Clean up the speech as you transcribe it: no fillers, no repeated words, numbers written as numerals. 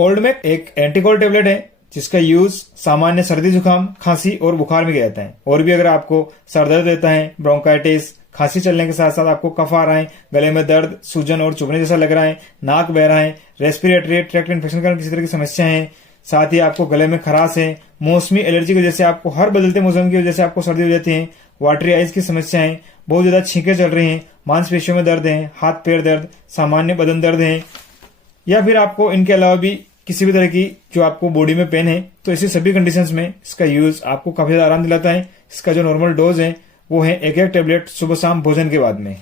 Cold में एक anti cold tablet है जिसका यूज सामान्य सर्दी जुकाम खांसी और बुखार में किया जाता है। और भी अगर आपको सर दर्द रहता है, ब्रोंकाइटिस, खांसी चलने के साथ साथ आपको कफ आ रहा है, गले में दर्द, सूजन और चुभने जैसा लग रहा है, नाक बह रहा है, रेस्पिरेटरी ट्रैक्ट इन्फेक्शन के कारण किसी तरह की समस्या है, साथ ही आपको गले में खराश है, मौसमी एलर्जी की वजह से आपको हर बदलते मौसम की वजह से आपको सर्दी हो जाती है, वाटरी आइज की समस्या है, बहुत ज्यादा छींकें चल रही हैं, मांसपेशियों में दर्द है, हाथ पैर दर्द, सामान्य बदन दर्द है, या फिर आपको इनके अलावा भी किसी भी तरह की जो आपको बॉडी में पेन है, तो ऐसी सभी कंडीशंस में इसका यूज आपको काफी ज्यादा आराम दिलाता है। इसका जो नॉर्मल डोज है वो है एक टेबलेट सुबह शाम भोजन के बाद में।